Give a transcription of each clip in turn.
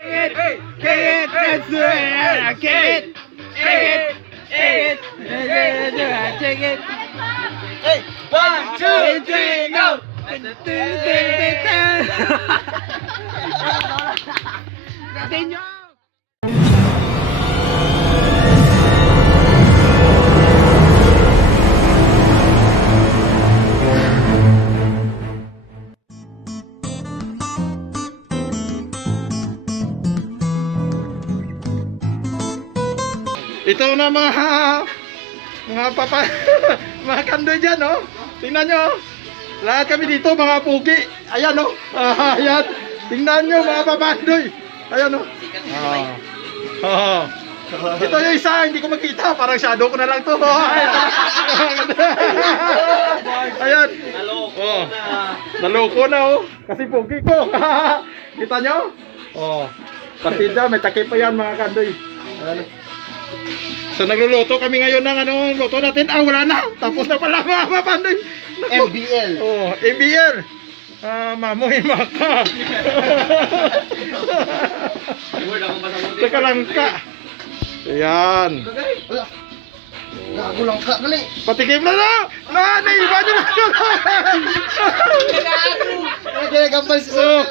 Kick it, let's do it. Kick it, kick it. Hey, 1, 2, 3, go. Continue. Ito na mga papa, mga kandoy dyan, oh. Tingnan nyo, oh. Lahat kami dito, mga pugi. Ayan, oh. Ayan. Tingnan nyo, mga papandoy. Ayan, oh. Ito yung isa, hindi ko makita. Parang shadow ko na lang to. Ayan. Oh. Naloko na, oh. Kasi pugi ko. Kita nyo? Oh. Partida, may takip pa yan, mga kandoy. Ayan. So nagluluto kami ngayon ng luto natin. Wala na. Tapos na pala mga papandoy. MBL. Oh, MBL. Mamoy maka. Teka lang ka. Ayan. Gago lang ka, gali. Patikim na na. Naiba nyo na. Kaya gambal si Oh,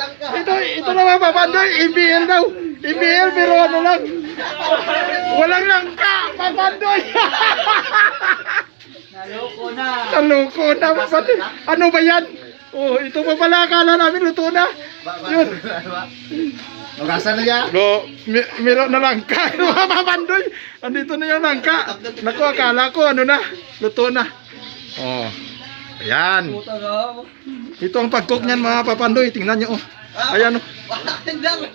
ito na mga papandoy. MBL daw. MBL pero ano lang. Walang langka. Papandoy. Naloko na. Naloko na. Papandoy. Ano ba yan? Oh, ito pa pala. Akala namin luto na. Yun. Magasan na yan. Lo, meron na langka. Mga papandoy. Andito na yung langka. Naku, akala ko ano na. Luto na. Oh. Ayan. Ito ang pagcook niyan mga papandoy. Tingnan nyo. Oh. Ayan. Oh.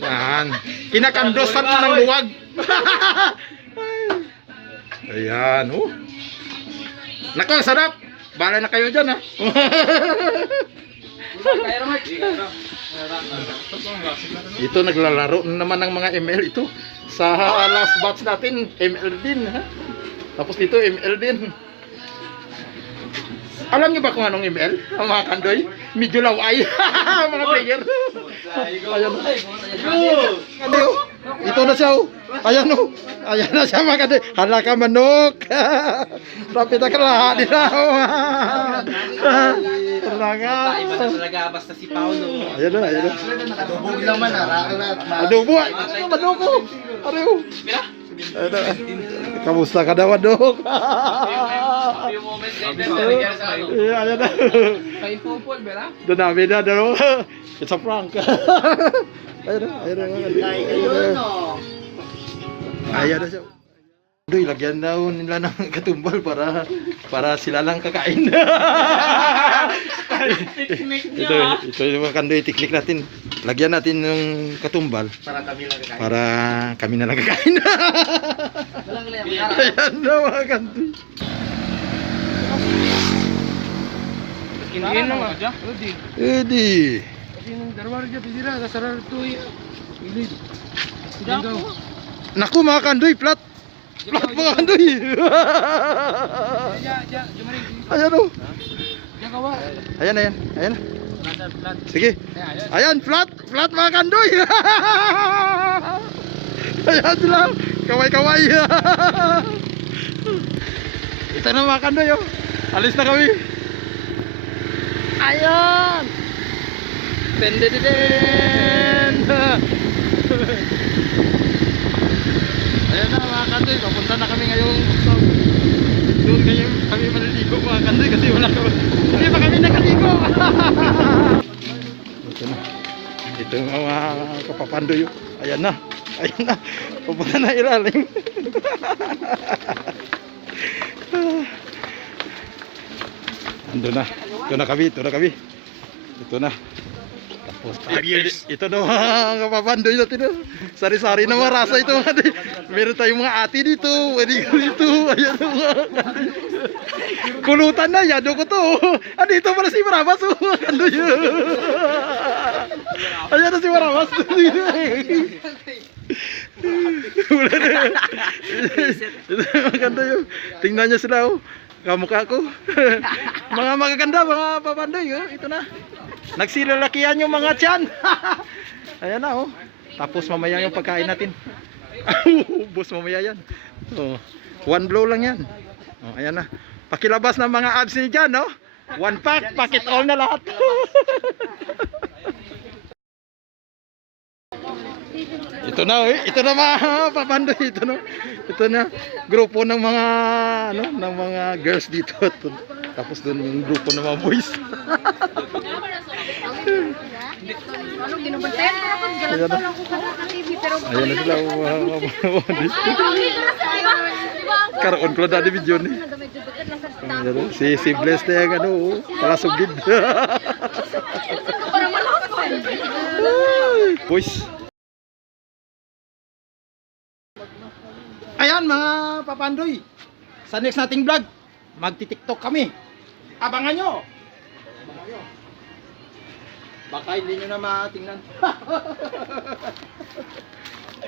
Yan. Kinakandosan ng luwag. Ayan. Oh. Naku, ang sarap. Bala na kayo dyan, ha. Ito naglalaro naman ng mga ML ito. Sa last batch natin, ML din, ha. Tapos dito ML din. Alam niyo ba kung anong ML? Ang mga kandoy? Medyo laway. Mga player. Ayan. Kandoy. Ito na siya. Ayan o. Ayan na siya mga kandoy. Hala ka manok. Rapid na kalahat nila. Talaga. Iba na talaga basta si Paulo. Ayan na. Ayan na. Adobog naman Adobo. Manok o. Ariyo. Kamusta ka daw, Dok? Yung moment later sa ano. Ayan na. Kay Popol, bera? Doon namin na, Dok. It's a prank. Ayan na, ayan na. Ayan na siya. Doy, lagyan daw nila ng katumbal para sila lang kakain. Ito yung mga kandoy, teknik natin. Lagyan natin ng katumbal Para kami lang kakain. para kami na lang kakain. Walang layang. Ayan na mga kandoy. Kinain na nga. Edi. Naku mga kandoy, plat. Plat mga kandoy. Ayan o. Ayan, ayan, ayan. Sige. Ayan, flat mga kandoy. Ayan sila. Kaway-kaway. Ito na mga kandoy, oh. Alis na kami. Ayan. Dendededen. Ayan na mga kandoy. Papunta na kami ngayong doon kayo kami maliligo mga kandoy kasi wala ka. Hindi pa kami nakaligo. Ito na. Ito yung mga kapapandoy. Ayan na. Ayan na. Pupunta na ilalim. Ando na. Ito na kami. Ito na kami. Ito na. Tapos ito na mga kapapandoy natin. Sari-sari na mga rasa ito. Meron tayong mga ati dito. Pwede dito. Ayan na mga kulutan na. Yado ko to. Andito pala si Marabas. Ayan na si Marabas. Wala na. Maganda yun. Tingnan nyo sila. Kamukha ko. Mga magaganda, mga papandoy. Ito na. Nagsilalakihan yung mga tiyan. Ayan na. Tapos mamaya yung pagkain natin. Ubos mamaya yan. Oh, one blow lang yan. Oh, ayan na. Pakilabas ng mga abs ni dyan, no? One pack, pack it all na lahat. Ito na mga papandoy, ito na grupo ng mga ng mga girls dito. Tapos doon yung grupo ng mga boys. Ano ginubantayan ko ako galang pa lang ko sa TV pero Ayan na sila karoon ko na di video ni. Si Bless na yung pala sugid. para malasan. Boys. Ayan mga papandoy. Sa next nating vlog, magti-TikTok kami. Abangan nyo. Baka hindi nyo na matingnan.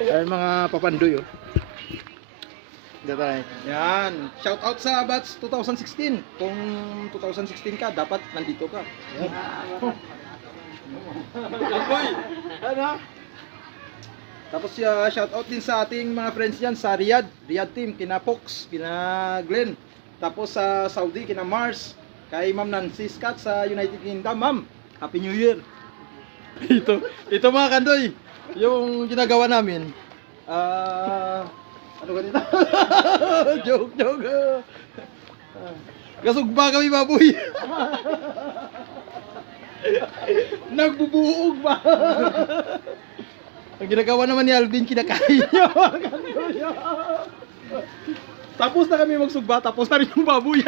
Ayan mga papandoy. Yan. Shout out sa batch 2016. Kung 2016 ka, dapat nandito ka. Yan. Boy. Ano? Tapos shout out din sa ating mga friends yan sa Riyadh team, kina Fox, kina Glenn. Tapos sa Saudi, kina Mars, kay Ma'am Nancy Scott sa United Kingdom. Ma'am, Happy New Year. Ito mga kandoy, yung ginagawa namin. Ano ganito? joke. Kasugba kami baboy. Nagbubuog ba? Ang ginagawa naman ni Alvin, kinakain niya. Tapos na kami magsugba, tapos na rin yung baboy.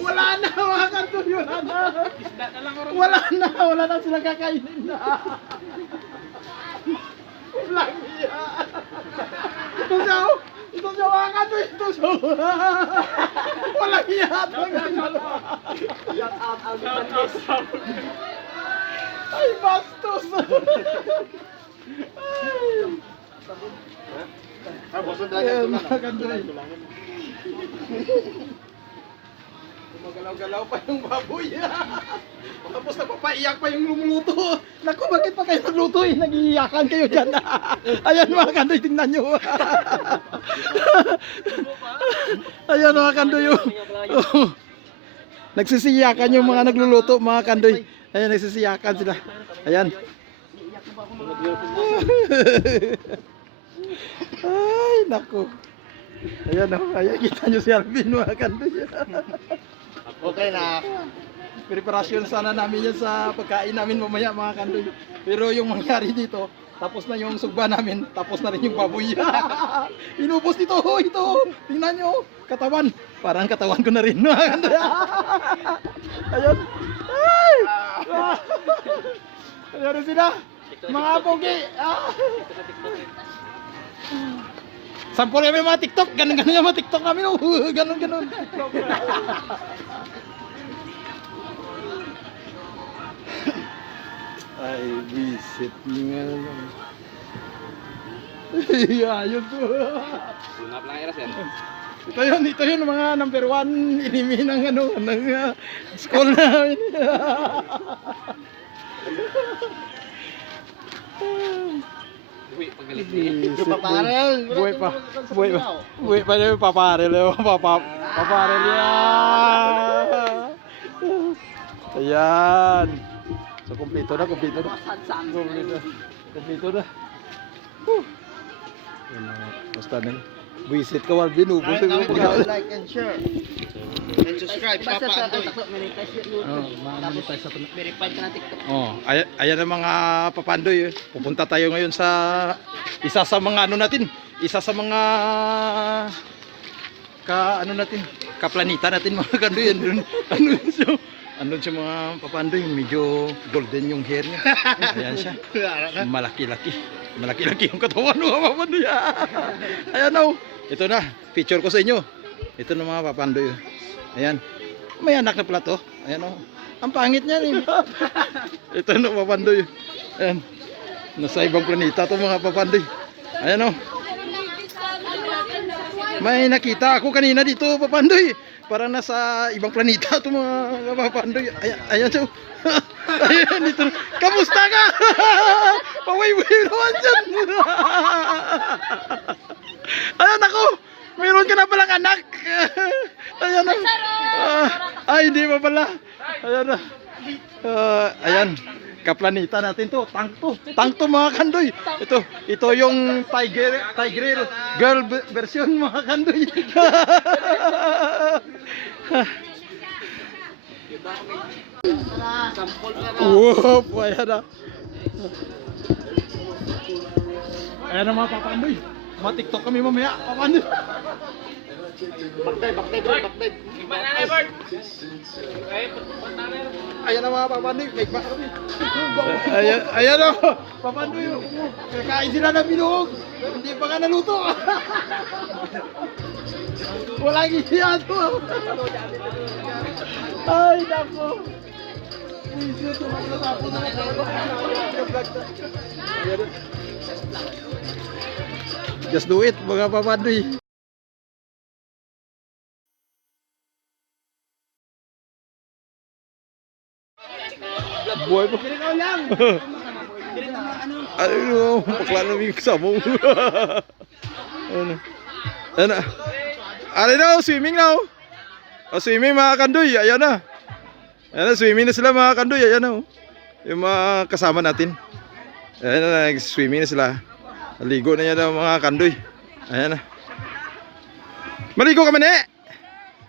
Wala na mga kantoy, wala na sila kakainin na. Walang iya. Ito siya mga kantoy, ito siya. Walang iya. Ay, bastos! Ayan, mga kandoy. Gumagalaw-galaw pa yung baboy. Tapos napapaiyak pa yung lumuluto. Naku, bakit pa kayo nagluto? Nag-iiyakan kayo dyan. Ayan mga kandoy, tingnan nyo. Ayan mga kandoy. Nagsisiyakan yung mga nagluluto, mga kandoy. Ayan, nagsisiyakan sila. Ayan. Ay, naku. Ayan o. Ayan, kita nyo si Alvin, mga kandoy. Okay na. Preparasyon sana namin yan sa pagkain namin mamaya, mga kandoy. Pero yung mangyari dito, tapos na yung sugba namin, tapos na rin yung baboy. Inubos ito. Tingnan nyo. Katawan. Parang katawan ko na rin, mga kandoy. Ayan. Ay! Ayan sila. Mga pogi. Sampol kami mga TikTok. Ganun yung mga TikTok namin. Ganun. Ay, visit nga naman. Ayun po. Sunap lang era sir. Ito yun mga number 1 enemy ng school namin. Uy, pagalit ni. Paparel. Buhay pa yung paparel. Paparel yan. Ayan. So, kumpleto na. Kumpleto na. Basta na. Visit ka, Walvin. Ubus na yung pagkain. Like and share. And subscribe. Papa Andoy. Verified ka na TikTok. Oh, ayan ang mga papandoy. Pupunta tayo ngayon sa isa sa mga kaplanita natin mga kandoy. Andun siya mga papandoy, medyo golden yung hair niya. Ayan siya. Malaki-laki yung katawan ng mga papandoy. Ayan o. Ito na, picture ko sa inyo. Ito na mga papandoy. Ayan. May anak na pala to. Ayan o. Ang pangit niya rin. Ito na papandoy. Ayan. Nasa ibang planeta to mga papandoy. Ayan o. May nakita ako kanina dito papandoy. Parang nasa ibang planeta to mga papandoy. Ayan siya. Ayun, dito. Kamusta ka? Pawiwi naman dyan. Ayan ako. Meron ka na palang anak. Ayan na. Ay, hindi pa pala. Ayan na. Ayan. Kaplanita natin to. Tank to. Tank to mga kandoy. Ito yung tiger girl version mga kandoy. Whoop, ayan na. Ayan na mga papandoy. Mga TikTok kami mamaya, papandoy. Ayan na mga papandoy, make back kami. Ayan na, papandoy. Kakain sila ng binuhog. Hindi pa nga naluto. Walang isiyado. Ay, nako. Just do it, mga papandoy. Buhay mo. Ikaw lang. Ano, bakla na may kasama mo. Ano. Ano. Ano na, swimming na. Swimming mga kandoy, ayan na. Ayan na, swimming na sila mga kandoy, ayan na. Yung mga kasama natin. Ayan na, nag-swimming na sila. Maligo na yan ang mga kandoy. Ayan na. Maligo ka man eh!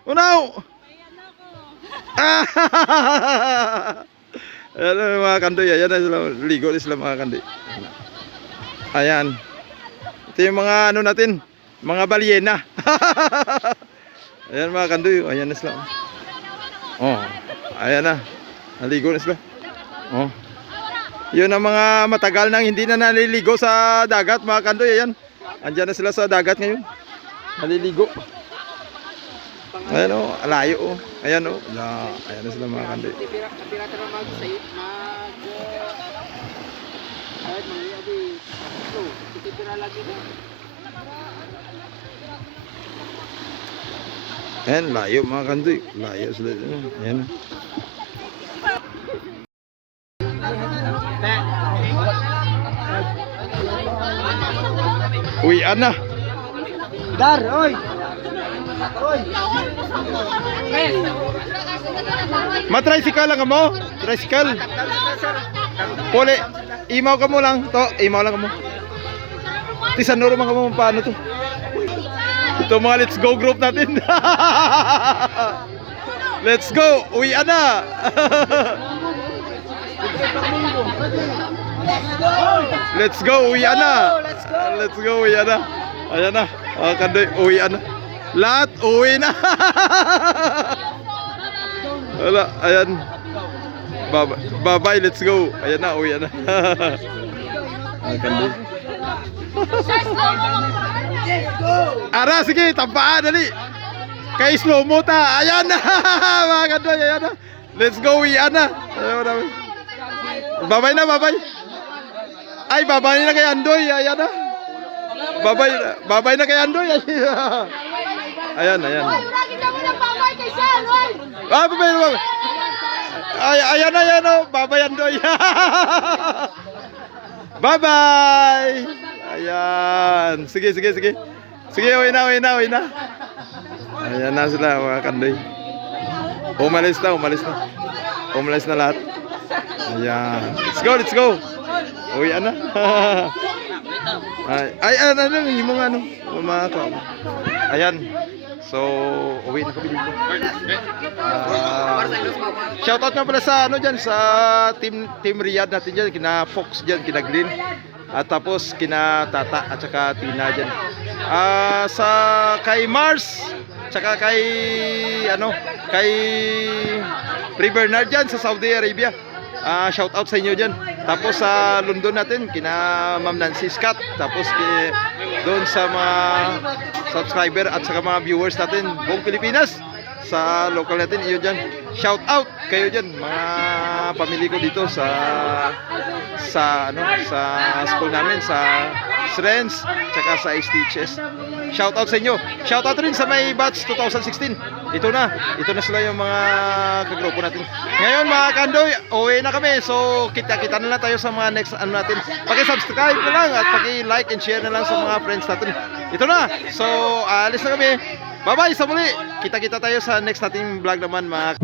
Unaw! Ayan na mga kandoy. Ayan na sila. Maligo na sila mga kandoy. Ayan. Ito yung mga ano natin. Mga balyena. Ayan mga kandoy. Ayan na sila. Oh. Ayan na. Maligo na sila. Oh. Yun ang mga matagal nang hindi na naliligo sa dagat mga kandoy. Ayan. Andyan na sila sa dagat ngayon. Naliligo. Ayan o. Alayo o. Ayan o. Ayan na sila mga kandoy. Ayan. Layo mga kandoy. Layo sila. Ayan. Uy, ana. Dar, oy. Oy. Matricycle lang mo? Tricycle. Pole, imaw ka mo lang. To, imaw lang ka mo. Tisanuro man ka mo paano to? Ito mga let's go group natin. Let's go. Uy, ana. Let's go, uwi na. Let's go, uwi na. Ayan na. Kandoy, uwi na. Lahat, uwi na. Wala, ayan. Bye-bye, let's go. Ayan na, uwi na. Kandoy. Ara, sige, tampaan, dali. Kay slow mo ta. Ayan na. Mga kandoy, ayan na. Let's go, uwi na. Ayan na. Bye-bye na, bye-bye. Ay, babay na kay Andoy. Ayan na. Babay na kay Andoy. Ayan, ayan. Ah, babay na, babay. Ay, ayan na, ayan o. Babay Andoy. Bye-bye. Ayan. Sige, sige, sige. Sige, uwi na, uwi na, uwi na. Ayan na sila, mga kandoy. Umalis na, umalis na. Umalis na lahat. Ayan. Let's go, let's go. Uwi na. Ay, ano, yung mga ano, mga ka. Ayan. So, uwi na kami dito. Shoutout nga pala sa ano dyan, sa Team Riyadh natin dyan, kina Fox dyan, kina Glenn. At tapos kina Tata at saka Tina dyan. Sa kay Mars, tsaka kay ano, kay Ray Bernard dyan sa Saudi Arabia. Shout out sa inyo dyan. Tapos sa London natin, kina Ma'am Nancy Scott. Tapos doon sa mga subscriber at saka mga viewers natin buong Pilipinas. Sa local natin, iyo dyan. Shout out kayo dyan, mga pamilya ko dito sa ano, sa school namin, sa Friends, tsaka sa Stitches. Shoutout sa inyo. Shoutout rin sa may batch 2016. Ito na sila yung mga kagrupo natin. Ngayon mga kandoy, uwi na kami. So kita-kita na lang tayo sa mga next ano natin. Paki-subscribe na lang at paki-like and share na lang sa mga friends natin. Ito na. So alis na kami. Bye-bye sa muli. Kita-kita tayo sa next nating vlog naman mga